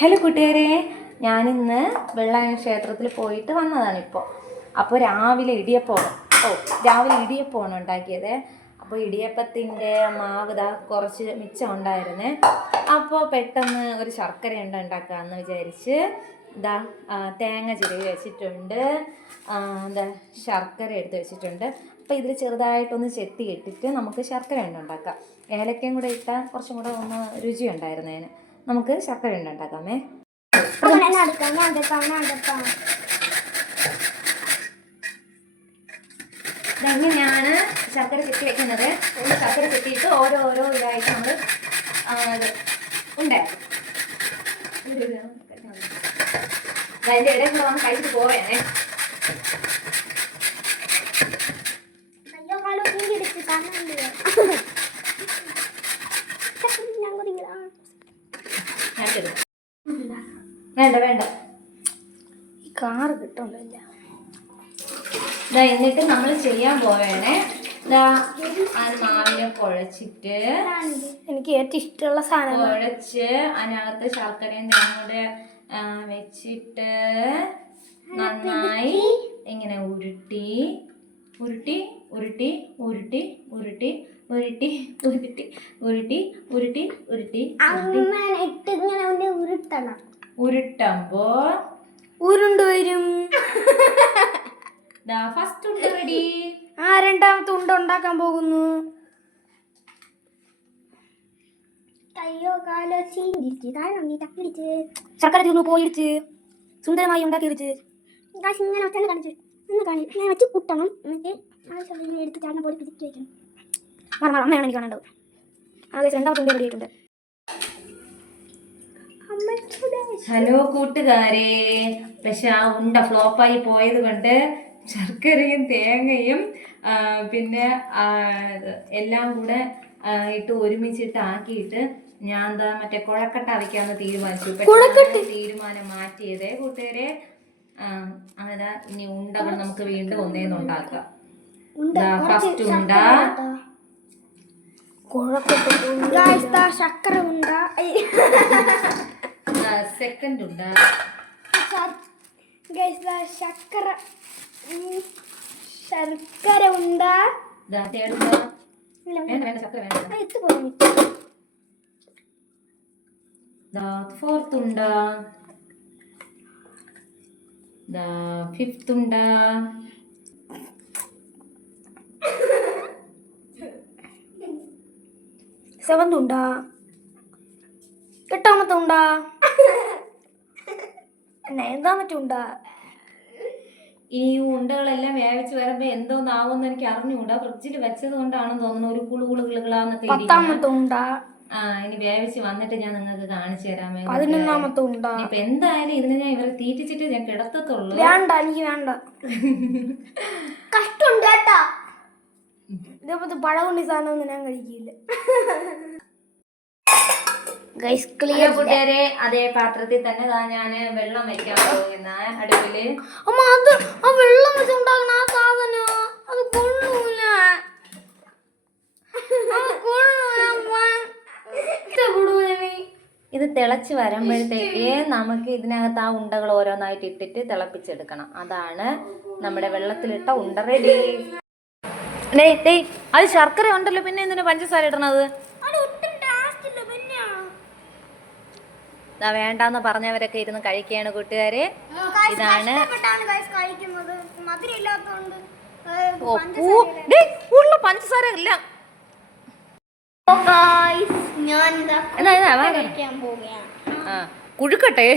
Hello കൂട്ടുകാരെ, ഞാനിന്ന് വെള്ളായണി ക്ഷേത്രത്തിൽ പോയിട്ട് വന്നതാണിപ്പോൾ. അപ്പോൾ രാവിലെ ഇടിയപ്പമാണ് ഉണ്ടാക്കിയത്. അപ്പോൾ ഇടിയപ്പത്തിൻ്റെ മാവ് കുറച്ച് മിച്ചം ഉണ്ടായിരുന്നേ. അപ്പോൾ പെട്ടെന്ന് ഒരു ശർക്കര ഉണ്ടാക്കാമെന്ന് വിചാരിച്ച് തേങ്ങ ചിരവി വെച്ചിട്ടുണ്ട്, ശർക്കര എടുത്ത് വെച്ചിട്ടുണ്ട്. അപ്പോൾ ഇതിൽ ചെറുതായിട്ടൊന്ന് ചെത്തി ഇട്ടിട്ട് നമുക്ക് ശർക്കര ഉണ്ടാക്കാം. ഏലക്കയും കൂടെ ഇട്ടാൽ കുറച്ചും കൂടെ ഒന്ന് രുചി ഉണ്ടായിരുന്നതിന്. നമുക്ക് ശർക്കര ഉണ്ടാക്കാമേ. ഇതെങ്ങനെയാണ് ശർക്കര ചെത്തി വെക്കുന്നത്? ശർക്കര ചെത്തിയിട്ട് ഓരോ ഇതായിട്ട് നമ്മൾ ഉണ്ട് അതിൻ്റെ ഇടയിൽ കൂടെ വന്ന് കഴിച്ചിട്ട് പോവേണേ. വേണ്ട ഈ കാറ് കിട്ടുന്നില്ല. എന്നിട്ട് നമ്മൾ ചെയ്യാൻ പോവേണേ. മാവിനെ കുഴച്ചിട്ട് എനിക്ക് ഏറ്റവും ഇഷ്ടമുള്ള സാധനം കുഴച്ച് അതിനകത്ത് ശർക്കരയും തേങ്ങൂടെ വെച്ചിട്ട് നന്നായി ഇങ്ങനെ ഉരുട്ടി ഉരുട്ടി ഉരുട്ടി ഉരുട്ടി ഉരുട്ടി ഉരുട്ടി ഉരുട്ടി ഉരുട്ടി ഉരുട്ടി ഉരുട്ടി ഉരുട്ടണം. ഉരുട്ടുമ്പോ ഉരുണ്ട് വരും. ഫസ്റ്റ് ഉണ്ട് റെഡി. രണ്ടാമത്തെ ഉണ്ട ഉണ്ടാക്കാൻ പോകുന്നു. ശർക്കര തീർന്നു പോയിടിച്ച് സുന്ദരമായി ഉണ്ടാക്കിയിടിച്ച് ഇങ്ങനെ വെച്ച് കുട്ടണം. എന്നിട്ട് ആവശ്യം എടുത്ത് ചാണകം പൊടി പിടിച്ച് വയ്ക്കണം. അമ്മയാണ് എനിക്ക് കാണേണ്ടത്. രണ്ടാമത്തെ ഉണ്ട റെഡിയായിട്ടുണ്ട്. ഹലോ കൂട്ടുകാരെ, പക്ഷെ ആ ഉണ്ട ഫ്ലോപ്പായി പോയത് കൊണ്ട് ശർക്കരയും തേങ്ങയും പിന്നെ എല്ലാം കൂടെ ഇട്ട് ഒരുമിച്ചിട്ട് ആക്കിയിട്ട് ഞാൻ മറ്റേ കുഴക്കട്ട വയ്ക്കാമെന്ന് തീരുമാനിച്ചു. തീരുമാനം മാറ്റിയതേ കൂട്ടുകാരെ. അങ്ങനെ ഇനി ഉണ്ടകൾ നമുക്ക് വീണ്ടും ഒന്നേന്നുണ്ടാക്കാം. ഫസ്റ്റ് ഉണ്ട ശർക്കര ഉണ്ട, സെക്കൻഡ് ഉണ്ട ശർക്കര ഉണ്ട, തേർഡ് ഉണ്ട. വേണ്ട ശർക്കര വേണ്ട. ഫോർത്ത് ഉണ്ട, ഫിഫ്ത്ത് ഉണ്ട, സെവന്ത് ഉണ്ട, എട്ടാമത്തെ ഉണ്ട, നയൻതാമത്തെ ഉണ്ട. ഈ ഉണ്ടകളെല്ലാം വേവിച്ച് വരുമ്പോ എന്തോന്നാവുമെന്ന് എനിക്ക് അറിഞ്ഞുകൂടാ. ഫ്രിഡ്ജിൽ വെച്ചത് കൊണ്ടാണെന്ന് തോന്നുന്നു ഒരു കുളുകുളുകളാന്നൊക്കെ. പത്താമത്തെ ഉണ്ട. ഇനി വേവിച്ച് വന്നിട്ട് ഞാൻ നിങ്ങൾക്ക് കാണിച്ചു തരാമേ. 11ാമത്തെ ഉണ്ട. ഇപ്പൊ എന്തായാലും ഇതിന് ഞാൻ ഇവരെ തീറ്റിച്ചിട്ട് ഞാൻ കിടത്തത്തുള്ളൂ. വേണ്ട, എനിക്ക് വേണ്ട. കഷ്ടമുണ്ട് കേട്ടാ. ഇതേപോലത്തെ പഴകുണ്ടി സാധനം ഞാൻ കഴിക്കില്ല. കൂട്ടുകാരെ, അതേ പാത്രത്തിൽ തന്നെ ഞാൻ വെള്ളം വെക്കാൻ പോകുന്ന അടുപ്പില്. അമ്മ, അത് ആ വെള്ളം വെച്ചുണ്ടാക്കണ ആ സാധനം അത് കൊള്ളൂല. ഇത് തിളച്ച് വരുമ്പോഴത്തേക്ക് നമുക്ക് ഇതിനകത്ത് ആ ഉണ്ടകൾ ഓരോന്നായിട്ട് ഇട്ടിട്ട് തിളപ്പിച്ചെടുക്കണം. അതാണ് നമ്മുടെ വെള്ളത്തിലിട്ട ഉണ്ട റെഡി. അത് ശർക്കര ഉണ്ടല്ലോ, പിന്നെ എന്തിനാ പഞ്ചസാര ഇടണത്? വേണ്ടാന്ന് പറഞ്ഞവരൊക്കെ ഇരുന്ന് കഴിക്കുകയാണ് കൂട്ടുകാരെ. ഇതാണ് പഞ്ചസാര ഇല്ല. കുഴുക്കട്ടെ.